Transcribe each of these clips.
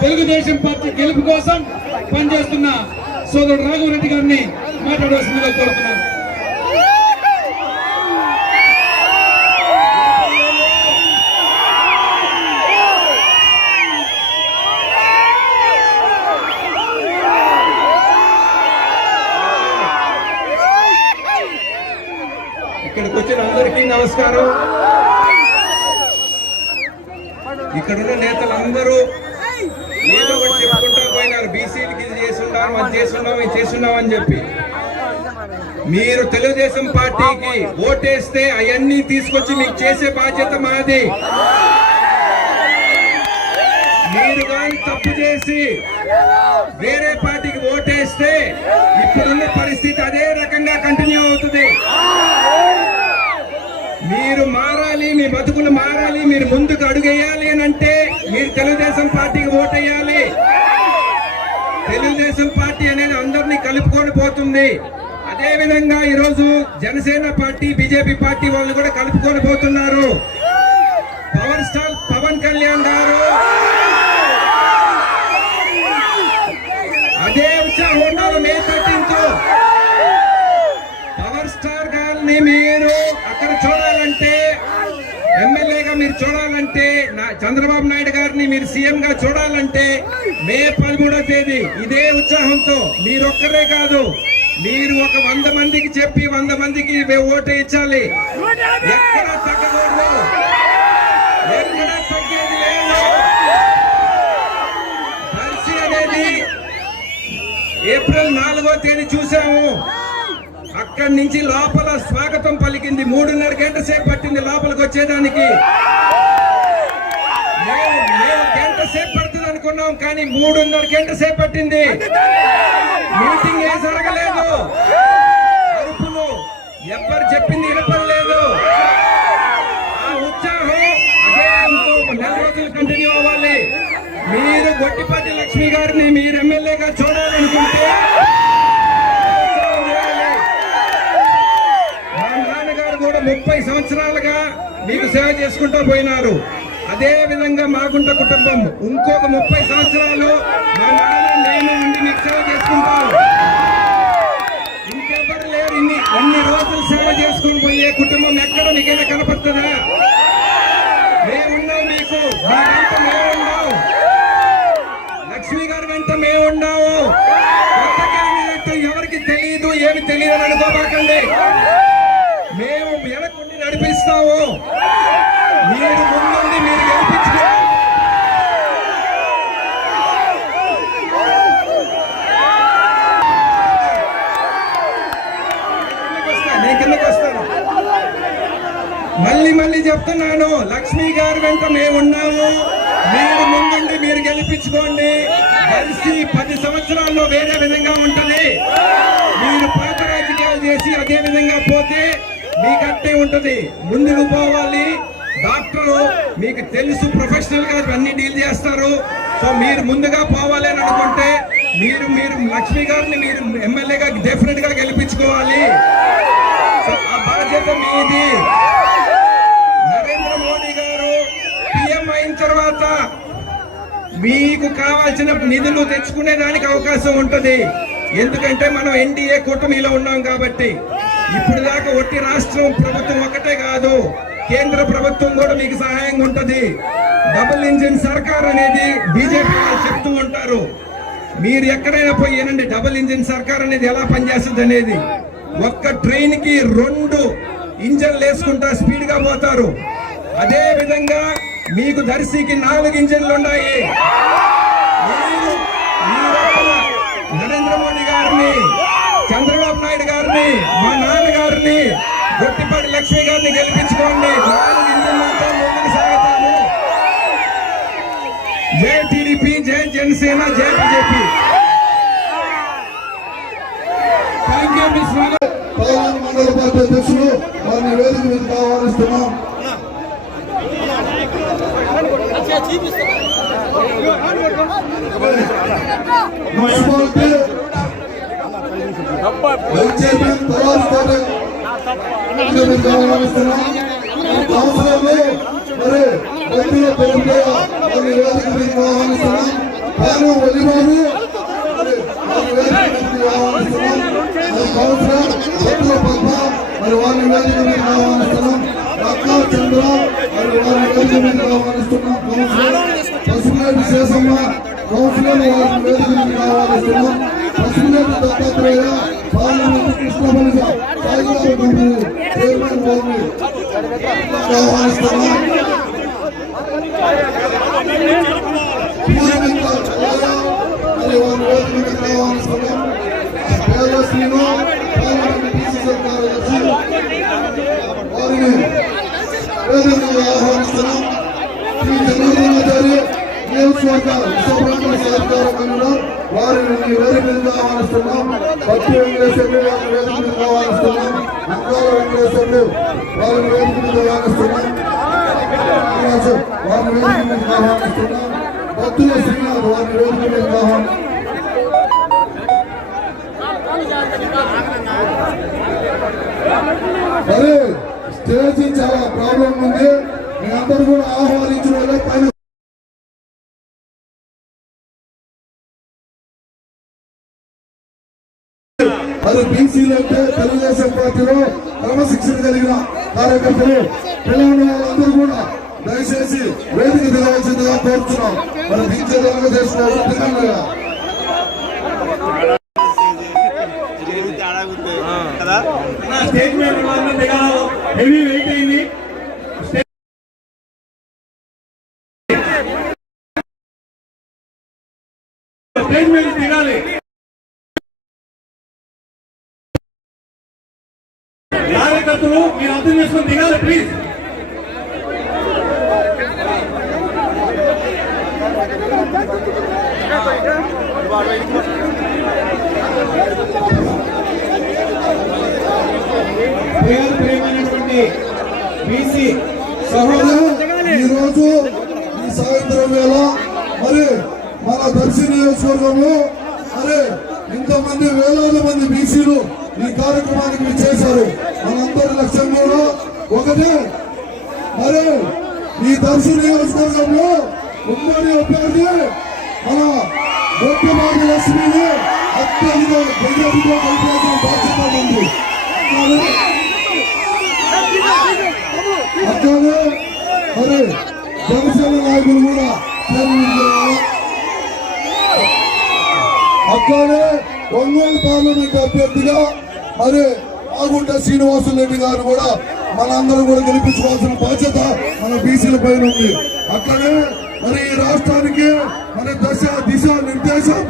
Telugu Desam party గెలుపు కోసం పనిచేస్తున్న సోదరుడు రాఘవరెడ్డి గారిని మాట్లాడవలసిందిగా కోరుతున్నాను. ఇక్కడికి వచ్చిన అందరికీ నమస్కారం. ఇక్కడున్న నేతలందరూ ఏదో ఒకటి చెప్పుకుంటా పోయినారు. బీసీలకి ఇది చేస్తున్నాం అది చేస్తున్నాం ఇది చేస్తున్నాం అని చెప్పి. మీరు తెలుగుదేశం పార్టీకి ఓటేస్తే అవన్నీ తీసుకొచ్చి మీకు చేసే బాధ్యత మాది. మీరు కానీ తప్పు చేసి వేరే పార్టీకి ఓటేస్తే ఇప్పుడున్న పరిస్థితి అదే రకంగా కంటిన్యూ అవుతుంది. మీరు మారాలి మీ బతుకులు మారాలి మీరు ముందుకు అడుగేయాలి అని అంటే మీరు తెలుగుదేశం పార్టీకి ఓటేయాలి. తెలుగుదేశం పార్టీ అనేది అందరినీ కలుపుకొని పోతుంది. అదే విధంగా ఈరోజు జనసేన పార్టీ బీజేపీ పార్టీ వాళ్ళు కూడా కలుపుకొని పోతున్నారు. పవర్ స్టార్ పవన్ కళ్యాణ్ గారు. అదే ఉత్సాహం ఉండాలి మే థర్టీన్త్. పవర్ స్టార్ గారిని మీ చూడాలంటే చంద్రబాబు నాయుడు గారిని మీరు సీఎం గా చూడాలంటే మే పదమూడో తేదీ ఇదే ఉత్సాహంతో మీరొక్కరే కాదు మీరు ఒక వంద మందికి చెప్పి వంద మందికి ఓటు ఇచ్చాలి. ఎక్కడ తగ్గకూడదు. ఎక్కడ తగ్గేది లేదు. దర్శి అనేది ఏప్రిల్ నాలుగో తేదీ చూసాము అక్కడి నుంచి లోపల స్వాగతం పలికింది. మూడున్నర గంట సేపు పట్టింది లోపలికి వచ్చేదానికి. మేము గంట సేపు పడుతుంది అనుకున్నాం కానీ మూడున్నర గంట సేపు పట్టింది. మీటింగ్ ఏ జరగలేదు. అరుపులు ఎవ్వరు చెప్పింది వినపడలేదు. ఆ ఉత్సాహం అదే నెల రోజులు కంటిన్యూ అవ్వాలి. మీరు గొట్టిపాటి లక్ష్మి గారిని మీరు ఎమ్మెల్యేగా చూడాలనుకుంటే మా నాన్నగారు కూడా ముప్పై సంవత్సరాలుగా మీకు సేవ చేసుకుంటూ పోయినారు. అదే విధంగా మాగుంట కుటుంబం ఇంకొక ముప్పై సంవత్సరాలు మా నాన్న నేను ఉండి మీకు సేవ చేసుకుంటాం. ఇంకెవ్వరు లేరు ఇన్ని అన్ని రోజులు సేవ చేసుకుని పోయే కుటుంబం ఎక్కడ మీకైనా కనపడుతుందా? మేమున్నాం మీకు. మా వెంట మేమున్నాం. లక్ష్మి గారి వెంట మేమున్నాము. ఎవరికి తెలియదు ఏమి తెలియదు అనుకోబాకండి. మేము వెనకుండి నడిపిస్తాము మీరు ముందుండి మీరు గెలిపించుకో కిందకి వస్తా, నేను కిందకి వస్తాను మళ్ళీ మళ్ళీ చెప్తున్నాను లక్ష్మి గారి వెంట మేము ఉన్నాము. మీరు ముందుండి మీరు గెలిపించుకోండి. కలిసి పది సంవత్సరాల్లో వేరే విధంగా ఉంటుంది. మీరు పాత రాజకీయాలు చేసి అదే విధంగా పోతే మీకట్టే ఉంటుంది. ముందుకు పోవాలి. డాక్టరు మీకు తెలుసు ప్రొఫెషనల్గా అన్ని డీల్ చేస్తారు. సో మీరు ముందుగా పోవాలి అని అనుకుంటే మీరు మీరు లక్ష్మి గారిని మీరు ఎమ్మెల్యేగా డెఫినెట్గా గెలిపించుకోవాలి. సో ఆ బాధ్యత మీది. మీకు కావాల్సిన నిధులు తెచ్చుకునే దానికి అవకాశం ఉంటుంది. ఎందుకంటే మనం ఎన్డీఏ కూటమిలో ఉన్నాం కాబట్టి. ఇప్పుడు దాకా ఒట్టి రాష్ట్రం ప్రభుత్వం ఒకటే కాదు. కేంద్ర ప్రభుత్వం కూడా మీకు సహాయంగా ఉంటుంది. డబుల్ ఇంజిన్ సర్కార్ అనేది బీజేపీ చెప్తూ ఉంటారు. మీరు ఎక్కడైనా పోయి ఏనండి డబుల్ ఇంజిన్ సర్కార్ అనేది ఎలా పనిచేస్తుంది అనేది. ఒక్క ట్రైన్కి రెండు ఇంజన్లు వేసుకుంటా స్పీడ్గా పోతారు. అదే విధంగా మీకు దర్శికి నాలుగు ఇంజన్లు ఉన్నాయి. నరేంద్ర మోడీ గారిని చంద్రబాబు నాయుడు గారిని మా నాన్నగారిని గొట్టిపాటి లక్ష్మి గారిని గెలిపించుకోండి. నాలుగు ఇంజన్లతో ముందుకు సాగుతాము. జై టీడీపీ జై జనసేన జై బీజేపీ థ్యాంక్ యూ మిస్ పదహారు మండల పార్టీ అధ్యక్షులు వారిని వేదిక మీదకి ఆహ్వానిస్తున్నాం మున్సిపాలిటీ వైస్ చైర్మన్ తర్వాత కోట వేదిక మీదకి ఆహ్వానిస్తున్నాం కౌన్సిలర్లు మరి వ్యక్తుల పేరుపై వారిని వేదిక మీదకి ఆహ్వానిస్తున్నాం పాలు ఒలిబాబు మరి వారి వేదికకి ఆహ్వానిస్తున్నాం మరి కౌన్సిలర్ భక్తుల పద్మ మరి వారి వేదిక మీద ఆహ్వానిస్తున్నాం అక్క చంద్ర మరి వారి వేదిక మీద ఆహ్వానిస్తున్నాం కౌన్సిలర్ పసుపులేటి శేషమ్మ కౌన్సిలర్ వారి వేదిక మీద ఆహ్వానిస్తున్నాం పసుపులేటి దత్తాత్రేయ పార్లమెంట్ కృష్ణమల్లిగ సాయిబాబా కంపెనీ చైర్మన్ వారిని ఆహ్వానిస్తున్నాం పూర్వీకుల వారి వేదిక ఆహ్వానిస్తున్నాం పేద శ్రీను పార్లమెంట్ పిసిసి కార్యదర్శి వారిని ఆహ్వానిస్తున్నాం శ్రీ నియోజకవర్గ సహకార వారిని ఈ వేదిక మీద ఆహ్వానిస్తున్నాం భక్తి వెంకటేశ్వర్లు వారిని వేదిక మీద ఆహ్వానిస్తున్నాం అంకాల వెంకటేశ్వర్లు వారిని వేదిక మీద ఆహ్వానిస్తున్నాం వారిని వేదిక మీద ఆహ్వానిస్తున్నాం భక్తుల శ్రీనాథ్ వారిని వేదిక ఆహ్వానిస్తున్నాం స్టేజ్ చాలా ప్రాబ్లం ఉంది. మీ అందరూ కూడా ఆహ్వానించిన పైన మరి బీసీలు అంటే తెలుగుదేశం పార్టీలో క్రమశిక్షణ కలిగిన కార్యకర్తలు. పిల్లలు వాళ్ళందరూ కూడా దయచేసి వేదిక దిగవలసిందిగా కోరుతున్నాం. మరి బీసీ తెలుగుదేశం మీద హెవీ కార్యకర్తలు మీరు అర్థం చేసుకొని దిగాలి ప్లీజ్ ప్రియ ప్రియమైనటువంటి బీసీ సహోదరు ఈ రోజు ఈ సాయంత్రం వేళ మరి మన దర్శి నియోజకవర్గంలో మరి ఇంతమంది వేలాది మంది బీసీలు ఈ కార్యక్రమానికి విచ్చేశారు. మనందరి లక్ష్యం కూడా ఒకటే. మరి ఈ దర్శి నియోజకవర్గంలో ఉమ్మడి అభ్యర్థి మన గొప్పమాటి లక్ష్మిని అత్యధిక బీజేపీతో గెలిపించాల్సిన బాధ్యత ఉంది. అట్లానే మరి జనసేన నాయకులు కూడా అట్లానే ఒంగోలు పార్లమెంట్ అభ్యర్థిగా మరి ఆగుంట శ్రీనివాసులు రెడ్డి గారు కూడా మనందరం కూడా గెలిపించుకోవాల్సిన బాధ్యత మన బీసీల పైన ఉంది. అట్లనే మరి ఈ రాష్ట్రానికి మన దశ దిశ నిర్దేశం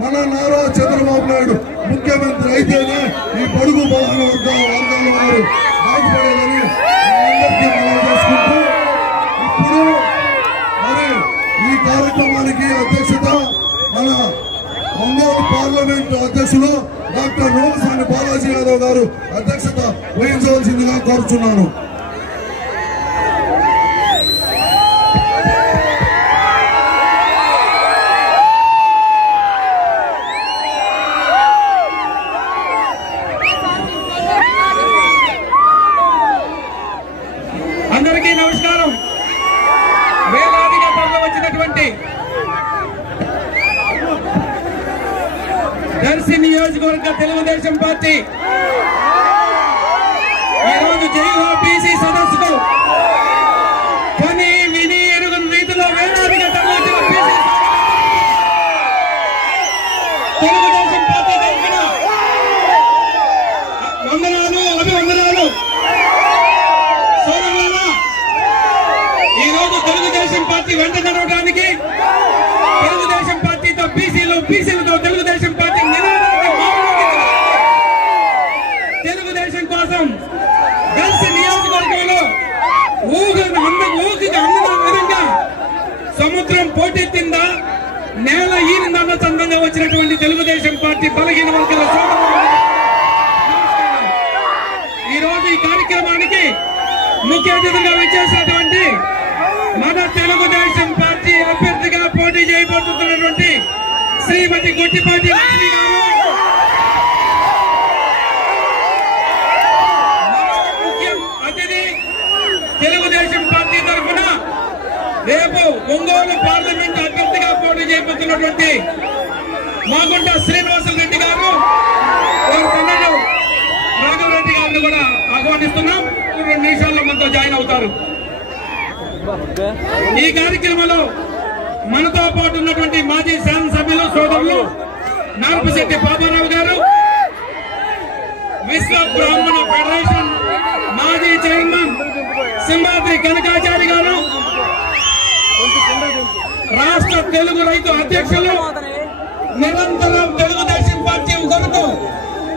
మన నారా చంద్రబాబు నాయుడు. ముఖ్యమంత్రి అయితేనే ఈ పడుగు బలహీన వర్గాల వర్గాల వారు బాగుపడేదని అందరికీ మనం చేసుకుంటూ ఇప్పుడు మరి ఈ కార్యక్రమానికి అధ్యక్షత మన ఒంగోలు పార్లమెంట్ అధ్యక్షులు డాక్టర్ రోమసాని బాలాజీ యాదవ్ గారు అధ్యక్షత వహించవలసిందిగా కోరుచున్నాను అందరికీ నమస్కారం వేలాదిగా తరలి వచ్చినటువంటి దర్శి నియోజకవర్గ తెలుగుదేశం పార్టీ. ఈరోజు జైహో బీసీ సదస్సుకు విని రీతిలో వేలాదిగా బీసీ తెలుగుదేశం పార్టీ తరఫున వందనాలు అభివందనాలు. తెలుగుదేశం పార్టీ వెంట నడవడానికి తెలుగుదేశం పార్టీతో బీసీలు బీసీలతో తెలుగుదేశం పార్టీ నినాదానికి మారుమోగించిన తెలుగుదేశం కోసం గల్సి నియోజకవర్గంలో ఊగిన అంద ఊగిన అందిన విధంగా సముద్రం పోటెత్తిందా నేల ఈనిందన్న చందంగా వచ్చినటువంటి తెలుగుదేశం పార్టీ బలహీన వర్గాల ఈ రోజు ఈ కార్యక్రమానికి ముఖ్య అతిథిగా విచ్చేసినటువంటి మన తెలుగుదేశం పార్టీ అభ్యర్థిగా పోటీ చేయబోతున్నటువంటి శ్రీమతి గుట్టిపాటి లక్ష్మి గారు. రేపు ఒంగోలు పార్లమెంట్ అభ్యర్థిగా పోటీ చేయబోతున్నటువంటి మాగుంట శ్రీనివాసులు రెడ్డి గారు వారి రాఘవరెడ్డి గారిని కూడా ఆహ్వానిస్తున్నాం. రెండు నిమిషాల్లో మనతో జాయిన్ అవుతారు. ఈ కార్యక్రమంలో మనతో పాటు ఉన్నటువంటి మాజీ శాసనసభ్యులు సోదరులు నారపశెట్టి బాబారావు గారు విశ్వ బ్రాహ్మణ ఫెడరేషన్ మాజీ చైర్మన్ సింహాద్రి కనకాచారి రాష్ట్ర తెలుగు రైతు అధ్యక్షులు నిరంతరం తెలుగుదేశం పార్టీ కొరకు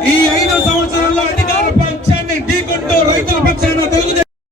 ఈ ఐదు సంవత్సరాల్లో అధికార పక్షాన్ని ఢీకొంటూ రైతుల పక్షాన